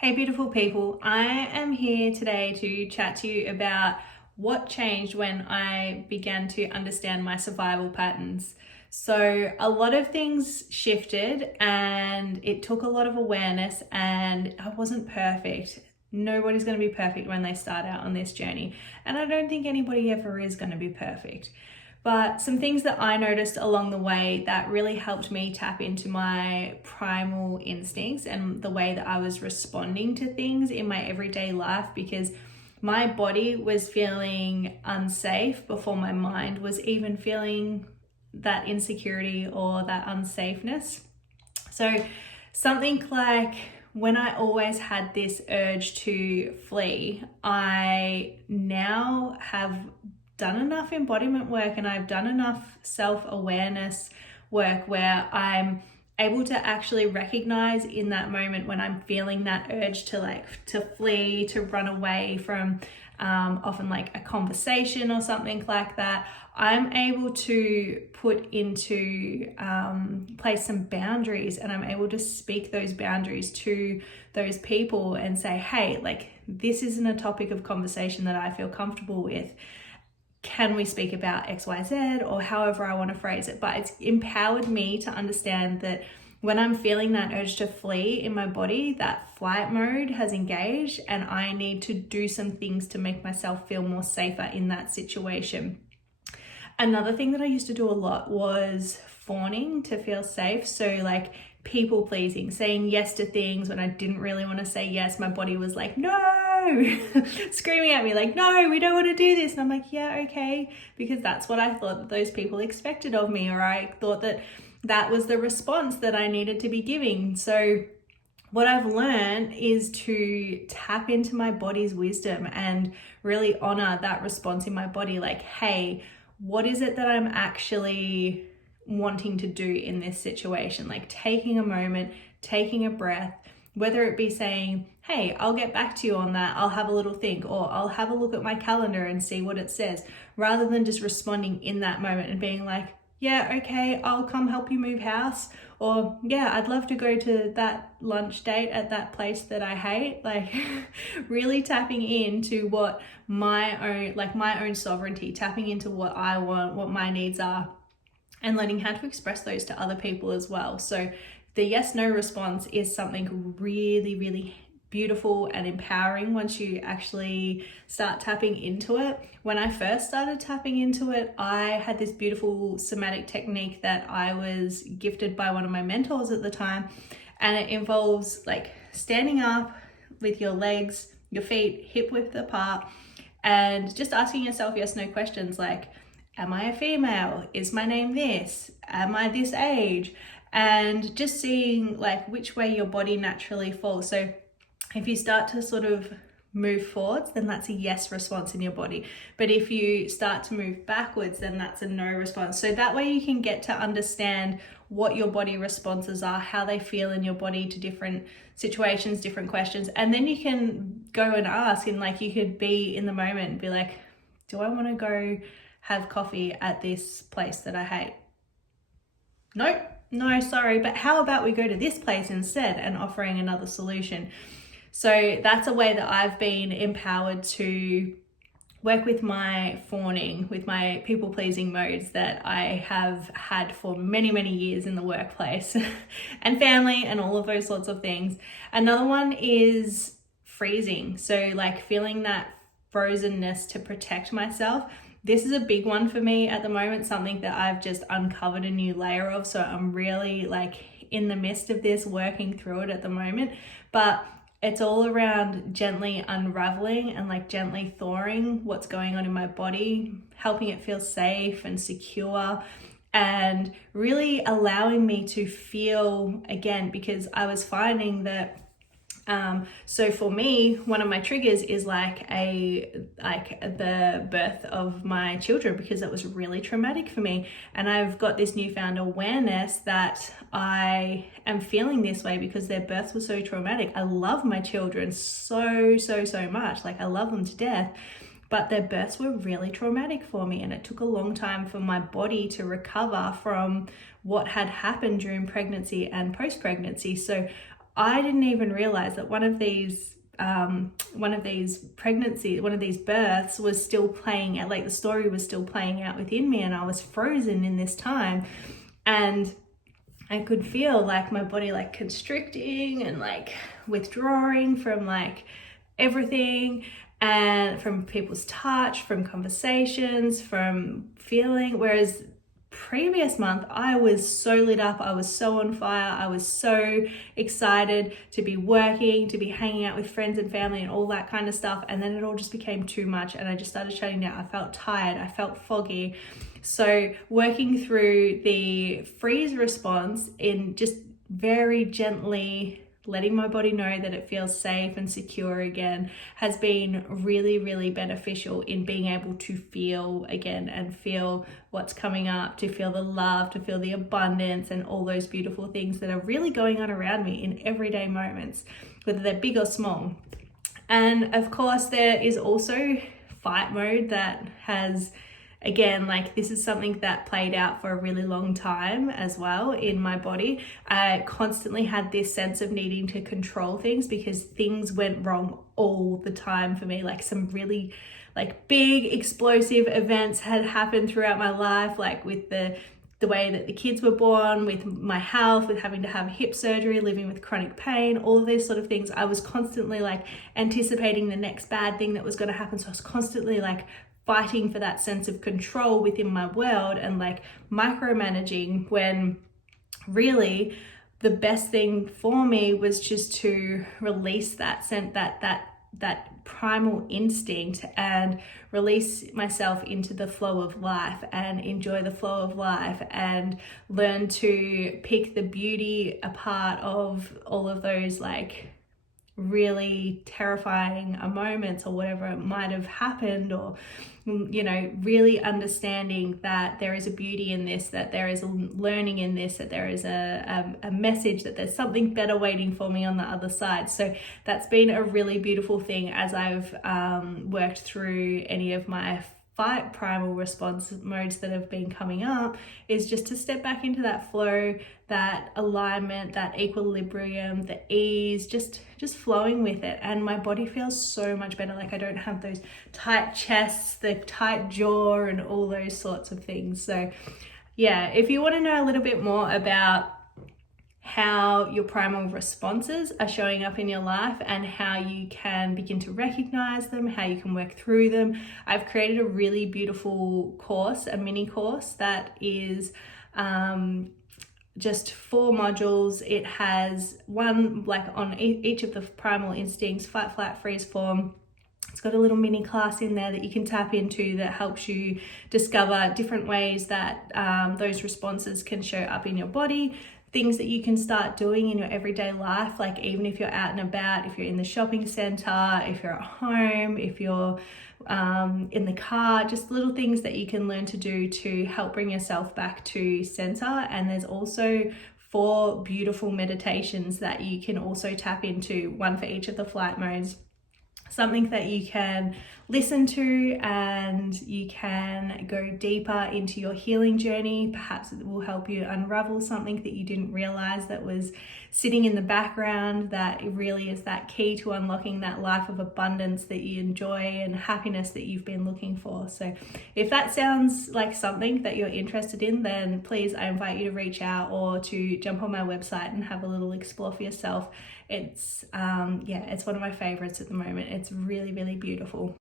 Hey beautiful people, I am here today to chat to you about what changed when I began to understand my survival patterns. So a lot of things shifted and it took a lot of awareness, and I wasn't perfect. Nobody's going to be perfect when they start out on this journey, and I don't think anybody ever is going to be perfect. But some things that I noticed along the way that really helped me tap into my primal instincts and the way that I was responding to things in my everyday life, because my body was feeling unsafe before my mind was even feeling that insecurity or that unsafeness. So something like when I always had this urge to flee, I now have done enough embodiment work and I've done enough self-awareness work where I'm able to actually recognize in that moment when I'm feeling that urge to flee, to run away from often like a conversation or something like that. I'm able to put into place some boundaries, and I'm able to speak those boundaries to those people and say, hey, like, this isn't a topic of conversation that I feel comfortable with. Can we speak about XYZ, or however I want to phrase it? But it's empowered me to understand that when I'm feeling that urge to flee in my body, that flight mode has engaged, and I need to do some things to make myself feel more safer in that situation. Another thing that I used to do a lot was fawning to feel safe. So like people pleasing, saying yes to things when I didn't really want to say yes. My body was like, no, screaming at me like, no, we don't want to do this. And I'm like, yeah, okay, because that's what I thought that those people expected of me, or I thought that that was the response that I needed to be giving. So what I've learned is to tap into my body's wisdom and really honor that response in my body. Like, hey, what is it that I'm actually wanting to do in this situation? Like taking a moment, taking a breath, whether it be saying, hey, I'll get back to you on that, I'll have a little think, or I'll have a look at my calendar and see what it says, rather than just responding in that moment and being like, yeah, okay, I'll come help you move house, or yeah, I'd love to go to that lunch date at that place that I hate. Like really tapping into what my own sovereignty, tapping into what I want, what my needs are, and learning how to express those to other people as well. So the yes no response is something really, really beautiful and empowering once you actually start tapping into it. When I first started tapping into it, I had this beautiful somatic technique that I was gifted by one of my mentors at the time, and it involves like standing up with your legs, your feet hip width apart, and just asking yourself yes no questions like, am I a female? Is my name this? Am I this age? And just seeing like which way your body naturally falls. So if you start to sort of move forwards, then that's a yes response in your body. But if you start to move backwards, then that's a no response. So that way you can get to understand what your body responses are, how they feel in your body to different situations, different questions. And then you can go and ask, and like you could be in the moment and be like, do I want to go have coffee at this place that I hate? Nope, no, sorry, but how about we go to this place instead, and offering another solution. So that's a way that I've been empowered to work with my fawning, with my people-pleasing modes that I have had for many, many years in the workplace and family and all of those sorts of things. Another one is freezing. So like feeling that frozenness to protect myself. This is a big one for me at the moment, something that I've just uncovered a new layer of. So I'm really like in the midst of this, working through it at the moment. But it's all around gently unraveling and like gently thawing what's going on in my body, helping it feel safe and secure, and really allowing me to feel again, because I was finding that so for me, one of my triggers is like the birth of my children, because it was really traumatic for me. And I've got this newfound awareness that I am feeling this way because their births were so traumatic. I love my children so much. Like I love them to death. But their births were really traumatic for me, and it took a long time for my body to recover from what had happened during pregnancy and post-pregnancy. So I didn't even realize that one of these births was still playing out, like the story was still playing out within me, and I was frozen in this time. And I could feel like my body like constricting and like withdrawing from like everything, and from people's touch, from conversations, from feeling. Whereas previous month I was so lit up, I was so on fire, I was so excited to be working, to be hanging out with friends and family and all that kind of stuff. And then it all just became too much and I just started shutting down. I felt tired, I felt foggy. So working through the freeze response in just very gently letting my body know that it feels safe and secure again has been really, really beneficial in being able to feel again and feel what's coming up, to feel the love, to feel the abundance and all those beautiful things that are really going on around me in everyday moments, whether they're big or small. And of course, there is also fight mode that has, again, like this is something that played out for a really long time as well in my body. I constantly had this sense of needing to control things because things went wrong all the time for me. Like some really like big explosive events had happened throughout my life, like with the way that the kids were born, with my health, with having to have hip surgery, living with chronic pain, all of these sort of things. I was constantly like anticipating the next bad thing that was going to happen. So I was constantly like fighting for that sense of control within my world and like micromanaging, when really the best thing for me was just to release that primal instinct and release myself into the flow of life and enjoy the flow of life and learn to pick the beauty apart of all of those like really terrifying moments or whatever it might have happened, or you know, really understanding that there is a beauty in this, that there is a learning in this, that there is a message, that there's something better waiting for me on the other side. So that's been a really beautiful thing as I've worked through any of my fight primal response modes that have been coming up, is just to step back into that flow, that alignment, that equilibrium, the ease, just flowing with it. And my body feels so much better. Like I don't have those tight chests, the tight jaw and all those sorts of things. So yeah, if you want to know a little bit more about how your primal responses are showing up in your life and how you can begin to recognize them, how you can work through them, I've created a really beautiful course, a mini course that is just 4 modules. It has one like on each of the primal instincts: fight, flight, freeze, fawn. It's got a little mini class in there that you can tap into that helps you discover different ways that those responses can show up in your body. Things that you can start doing in your everyday life, like even if you're out and about, if you're in the shopping center, if you're at home, if you're in the car, just little things that you can learn to do to help bring yourself back to center. And there's also 4 beautiful meditations that you can also tap into, one for each of the flight modes. Something that you can listen to and you can go deeper into your healing journey. Perhaps it will help you unravel something that you didn't realize that was sitting in the background, that it really is that key to unlocking that life of abundance that you enjoy and happiness that you've been looking for. So if that sounds like something that you're interested in, then please, I invite you to reach out or to jump on my website and have a little explore for yourself. It's it's one of my favorites at the moment. It's really, really beautiful.